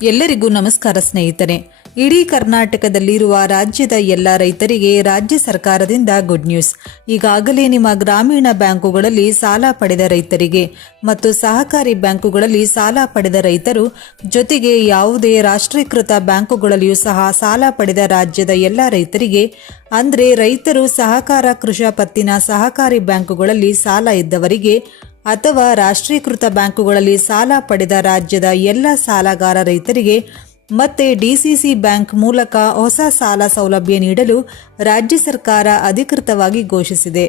ಎಲ್ಲರಿಗೂ ನಮಸ್ಕಾರ ಸ್ನೇಹಿತರೆ. ಇಡೀ ಕರ್ನಾಟಕದಲ್ಲಿರುವ ರಾಜ್ಯದ ಎಲ್ಲ ರೈತರಿಗೆ ರಾಜ್ಯ ಸರ್ಕಾರದಿಂದ ಗುಡ್ ನ್ಯೂಸ್ ಈಗಾಗಲೇ ನಿಮ್ಮ ಗ್ರಾಮೀಣ ಬ್ಯಾಂಕುಗಳಲ್ಲಿ ಸಾಲ ಪಡೆದ ರೈತರಿಗೆ ಮತ್ತು ಸಹಕಾರಿ ಬ್ಯಾಂಕುಗಳಲ್ಲಿ ಸಾಲ ಪಡೆದ ರೈತರು ಜೊತೆಗೆ ಯಾವುದೇ ರಾಷ್ಟ್ರೀಕೃತ ಬ್ಯಾಂಕುಗಳಲ್ಲಿಯೂ ಸಹ ಸಾಲ ಪಡೆದ ರಾಜ್ಯದ ಎಲ್ಲ ರೈತರಿಗೆ ಅಂದರೆ ರೈತರು ಸಹಕಾರ ಕೃಷಿ ಪತ್ತಿನ ಸಹಕಾರಿ ಬ್ಯಾಂಕುಗಳಲ್ಲಿ ಸಾಲ ಇದ್ದವರಿಗೆ ಅಥವಾ ರಾಷ್ಟ್ರೀಕೃತ ಬ್ಯಾಂಕುಗಳಲ್ಲಿ ಸಾಲ ಪಡೆದ ರಾಜ್ಯದ ಎಲ್ಲ ಸಾಲಗಾರ ರೈತರಿಗೆ ಮತ್ತೆ ಡಿಸಿಸಿ ಬ್ಯಾಂಕ್ ಮೂಲಕ ಹೊಸ ಸಾಲ ಸೌಲಭ್ಯ ನೀಡಲು ರಾಜ್ಯ ಸರ್ಕಾರ ಅಧಿಕೃತವಾಗಿ ಘೋಷಿಸಿದೆ.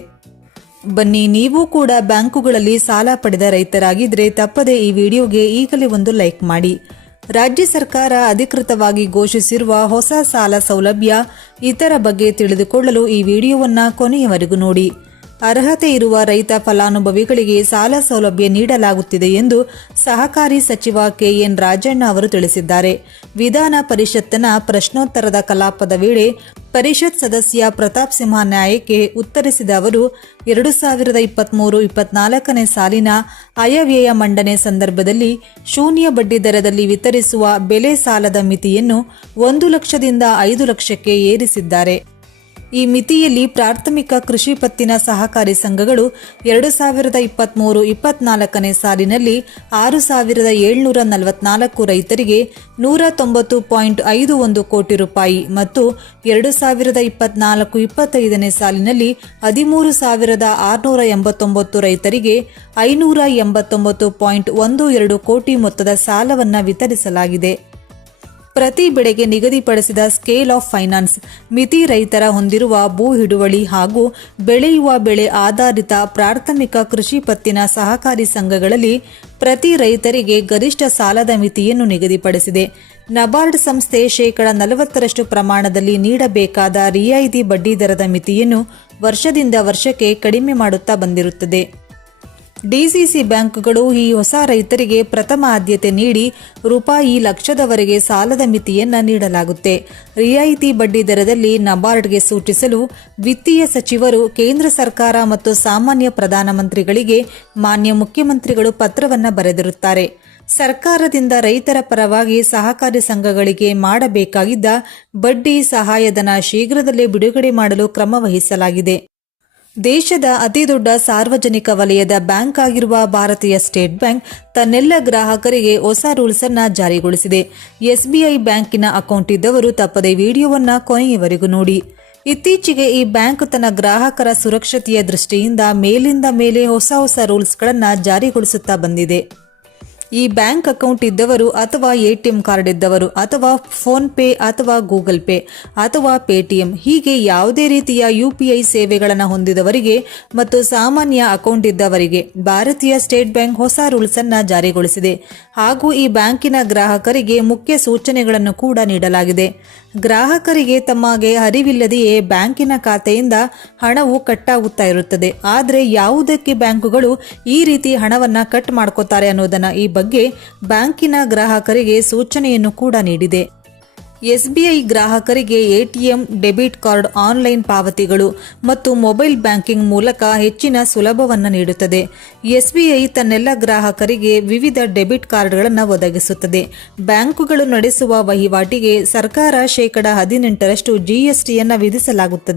ಬನ್ನಿ, ನೀವು ಕೂಡ ಬ್ಯಾಂಕುಗಳಲ್ಲಿ ಸಾಲ ಪಡೆದ ರೈತರಾಗಿದ್ರೆ ತಪ್ಪದೆ ಈ ವಿಡಿಯೋಗೆ ಈಗಲೇ ಒಂದು ಲೈಕ್ ಮಾಡಿ. ರಾಜ್ಯ ಸರ್ಕಾರ ಅಧಿಕೃತವಾಗಿ ಘೋಷಿಸಿರುವ ಹೊಸ ಸಾಲ ಸೌಲಭ್ಯ ಇತರ ಬಗ್ಗೆ ತಿಳಿದುಕೊಳ್ಳಲು ಈ ವಿಡಿಯೋವನ್ನು ಕೊನೆಯವರೆಗೂ ನೋಡಿ. ಅರ್ಹತೆ ಇರುವ ರೈತ ಫಲಾನುಭವಿಗಳಿಗೆ ಸಾಲ ಸೌಲಭ್ಯ ನೀಡಲಾಗುತ್ತಿದೆ ಎಂದು ಸಹಕಾರಿ ಸಚಿವ ಕೆಎನ್ ರಾಜಣ್ಣ ಅವರು ತಿಳಿಸಿದ್ದಾರೆ. ವಿಧಾನ ಪರಿಷತ್ತಿನ ಪ್ರಶ್ನೋತ್ತರದ ಕಲಾಪದ ವೇಳೆ ಪರಿಷತ್ ಸದಸ್ಯ ಪ್ರತಾಪ್ ಸಿಂಹ ನ್ಯಾಯಕ್ಕೆ ಉತ್ತರಿಸಿದ ಅವರು, ಎರಡು ಸಾವಿರದ ಇಪ್ಪತ್ಮೂರು ಇಪ್ಪತ್ನಾಲ್ಕನೇ ಸಾಲಿನ ಆಯವ್ಯಯ ಮಂಡನೆ ಸಂದರ್ಭದಲ್ಲಿ ಶೂನ್ಯ ಬಡ್ಡಿ ದರದಲ್ಲಿ ವಿತರಿಸುವ ಬೆಲೆ ಸಾಲದ ಮಿತಿಯನ್ನು ಒಂದು ಲಕ್ಷದಿಂದ ಐದು ಲಕ್ಷಕ್ಕೆ ಏರಿಸಿದ್ದಾರೆ. ಈ ಮಿತಿಯಲ್ಲಿ ಪ್ರಾಥಮಿಕ ಕೃಷಿ ಪತ್ತಿನ ಸಹಕಾರಿ ಸಂಘಗಳು ಎರಡು ಸಾವಿರದ ಇಪ್ಪತ್ಮೂರು ಇಪ್ಪತ್ನಾಲ್ಕನೇ ಸಾಲಿನಲ್ಲಿ ಆರು ಸಾವಿರದ ಏಳ್ನೂರ ನಲವತ್ನಾಲ್ಕು ರೈತರಿಗೆ ನೂರ ತೊಂಬತ್ತು ಪಾಯಿಂಟ್ ಐದು ಒಂದು ಕೋಟಿ ರೂಪಾಯಿ ಮತ್ತು ಎರಡು ಸಾವಿರದ ಇಪ್ಪತ್ನಾಲ್ಕು ಇಪ್ಪತ್ತೈದನೇ ಸಾಲಿನಲ್ಲಿ ಹದಿಮೂರು ಸಾವಿರದ ಆರುನೂರ ಎಂಬತ್ತೊಂಬತ್ತು ರೈತರಿಗೆ ಐನೂರ ಎಂಬತ್ತೊಂಬತ್ತು ಪಾಯಿಂಟ್ ಒಂದು ಎರಡು ಕೋಟಿ ಮೊತ್ತದ ಸಾಲವನ್ನು ವಿತರಿಸಲಾಗಿದೆ. ಪ್ರತಿ ಬೆಳೆಗೆ ನಿಗದಿಪಡಿಸಿದ ಸ್ಕೇಲ್ ಆಫ್ ಫೈನಾನ್ಸ್ ಮಿತಿ ರೈತರ ಹೊಂದಿರುವ ಭೂ ಹಿಡುವಳಿ ಹಾಗೂ ಬೆಳೆಯುವ ಬೆಳೆ ಆಧಾರಿತ ಪ್ರಾಥಮಿಕ ಕೃಷಿ ಪತ್ತಿನ ಸಹಕಾರಿ ಸಂಘಗಳಲ್ಲಿ ಪ್ರತಿ ರೈತರಿಗೆ ಗರಿಷ್ಠ ಸಾಲದ ಮಿತಿಯನ್ನು ನಿಗದಿಪಡಿಸಿದೆ. ನಬಾರ್ಡ್ ಸಂಸ್ಥೆ ಶೇಕಡ ನಲವತ್ತರಷ್ಟು ಪ್ರಮಾಣದಲ್ಲಿ ನೀಡಬೇಕಾದ ರಿಯಾಯಿತಿ ಬಡ್ಡಿದರದ ಮಿತಿಯನ್ನು ವರ್ಷದಿಂದ ವರ್ಷಕ್ಕೆ ಕಡಿಮೆ ಮಾಡುತ್ತಾ ಬಂದಿರುತ್ತದೆ. ಡಿಸಿಸಿ ಬ್ಯಾಂಕ್ಗಳು ಈ ಹೊಸ ರೈತರಿಗೆ ಪ್ರಥಮ ಆದ್ಯತೆ ನೀಡಿ ರೂಪಾಯಿ ಲಕ್ಷದವರೆಗೆ ಸಾಲದ ಮಿತಿಯನ್ನು ನೀಡಲಾಗುತ್ತೆ. ರಿಯಾಯಿತಿ ಬಡ್ಡಿ ದರದಲ್ಲಿ ನಬಾರ್ಡ್ಗೆ ಸೂಚಿಸಲು ವಿತ್ತೀಯ ಸಚಿವರು ಕೇಂದ್ರ ಸರ್ಕಾರ ಮತ್ತು ಸಾಮಾನ್ಯ ಪ್ರಧಾನಮಂತ್ರಿಗಳಿಗೆ ಮಾನ್ಯ ಮುಖ್ಯಮಂತ್ರಿಗಳು ಪತ್ರವನ್ನ ಬರೆದಿರುತ್ತಾರೆ. ಸರ್ಕಾರದಿಂದ ರೈತರ ಪರವಾಗಿ ಸಹಕಾರಿ ಸಂಘಗಳಿಗೆ ಮಾಡಬೇಕಾಗಿದ್ದ ಬಡ್ಡಿ ಸಹಾಯಧನ ಶೀಘ್ರದಲ್ಲೇ ಬಿಡುಗಡೆ ಮಾಡಲು ಕ್ರಮ ವಹಿಸಲಾಗಿದೆ. ದೇಶದ ಅತಿದೊಡ್ಡ ಸಾರ್ವಜನಿಕ ವಲಯದ ಬ್ಯಾಂಕ್ ಆಗಿರುವ ಭಾರತೀಯ ಸ್ಟೇಟ್ ಬ್ಯಾಂಕ್ ತನ್ನೆಲ್ಲ ಗ್ರಾಹಕರಿಗೆ ಹೊಸ ರೂಲ್ಸ್ ಅನ್ನ ಜಾರಿಗೊಳಿಸಿದೆ. ಎಸ್ಬಿಐ ಬ್ಯಾಂಕಿನ ಅಕೌಂಟ್ ಇದ್ದವರು ತಪ್ಪದೆ ವಿಡಿಯೋವನ್ನ ಕೊನೆಯವರೆಗೂ ನೋಡಿ. ಇತ್ತೀಚೆಗೆ ಈ ಬ್ಯಾಂಕ್ ತನ್ನ ಗ್ರಾಹಕರ ಸುರಕ್ಷತೆಯ ದೃಷ್ಟಿಯಿಂದ ಮೇಲಿಂದ ಮೇಲೆ ಹೊಸ ಹೊಸ ರೂಲ್ಸ್ಗಳನ್ನು ಜಾರಿಗೊಳಿಸುತ್ತಾ ಬಂದಿದೆ. ಈ ಬ್ಯಾಂಕ್ ಅಕೌಂಟ್ ಇದ್ದವರು ಅಥವಾ ಎಟಿಎಂ ಕಾರ್ಡ್ ಇದ್ದವರು ಅಥವಾ ಫೋನ್ ಪೇ ಅಥವಾ ಗೂಗಲ್ ಪೇ ಅಥವಾ ಪೇಟಿಎಂ ಹೀಗೆ ಯಾವುದೇ ರೀತಿಯ ಯುಪಿಐ ಸೇವೆಗಳನ್ನು ಹೊಂದಿದವರಿಗೆ ಮತ್ತು ಸಾಮಾನ್ಯ ಅಕೌಂಟ್ ಇದ್ದವರಿಗೆ ಭಾರತೀಯ ಸ್ಟೇಟ್ ಬ್ಯಾಂಕ್ ಹೊಸ ರೂಲ್ಸ್ ಅನ್ನು ಜಾರಿಗೊಳಿಸಿದೆ. ಹಾಗೂ ಈ ಬ್ಯಾಂಕಿನ ಗ್ರಾಹಕರಿಗೆ ಮುಖ್ಯ ಸೂಚನೆಗಳನ್ನು ಕೂಡ ನೀಡಲಾಗಿದೆ. ಗ್ರಾಹಕರಿಗೆ ತಮಗೆ ಅರಿವಿಲ್ಲದೆಯೇ ಬ್ಯಾಂಕಿನ ಖಾತೆಯಿಂದ ಹಣವು ಕಟ್ಟಾಗುತ್ತಾ ಇರುತ್ತದೆ. ಆದರೆ ಯಾವುದಕ್ಕೆ ಬ್ಯಾಂಕುಗಳು ಈ ರೀತಿ ಹಣವನ್ನ ಕಟ್ ಮಾಡ್ಕೋತಾರೆ ಅನ್ನೋದನ್ನ ಈ ಬಗ್ಗೆ ಬ್ಯಾಂಕಿನ ಗ್ರಾಹಕರಿಗೆ ಸೂಚನೆಯನ್ನು ಕೂಡ ನೀಡಿದೆ. ಎಸ್ಬಿಐ ಗ್ರಾಹಕರಿಗೆ ಎಟಿಎಂ, ಡೆಬಿಟ್ ಕಾರ್ಡ್, ಆನ್ಲೈನ್ ಪಾವತಿಗಳು ಮತ್ತು ಮೊಬೈಲ್ ಬ್ಯಾಂಕಿಂಗ್ ಮೂಲಕ ಹೆಚ್ಚಿನ ಸುಲಭವನ್ನು ನೀಡುತ್ತದೆ. ಎಸ್ಬಿಐ ತನ್ನೆಲ್ಲ ಗ್ರಾಹಕರಿಗೆ ವಿವಿಧ ಡೆಬಿಟ್ ಕಾರ್ಡ್ಗಳನ್ನು ಒದಗಿಸುತ್ತದೆ. ಬ್ಯಾಂಕುಗಳು ನಡೆಸುವ ವಹಿವಾಟಿಗೆ ಸರ್ಕಾರ ಶೇಕಡ ಹದಿನೆಂಟರಷ್ಟು ಜಿಎಸ್ಟಿಯನ್ನು ವಿಧಿಸಲಾಗುತ್ತದೆ.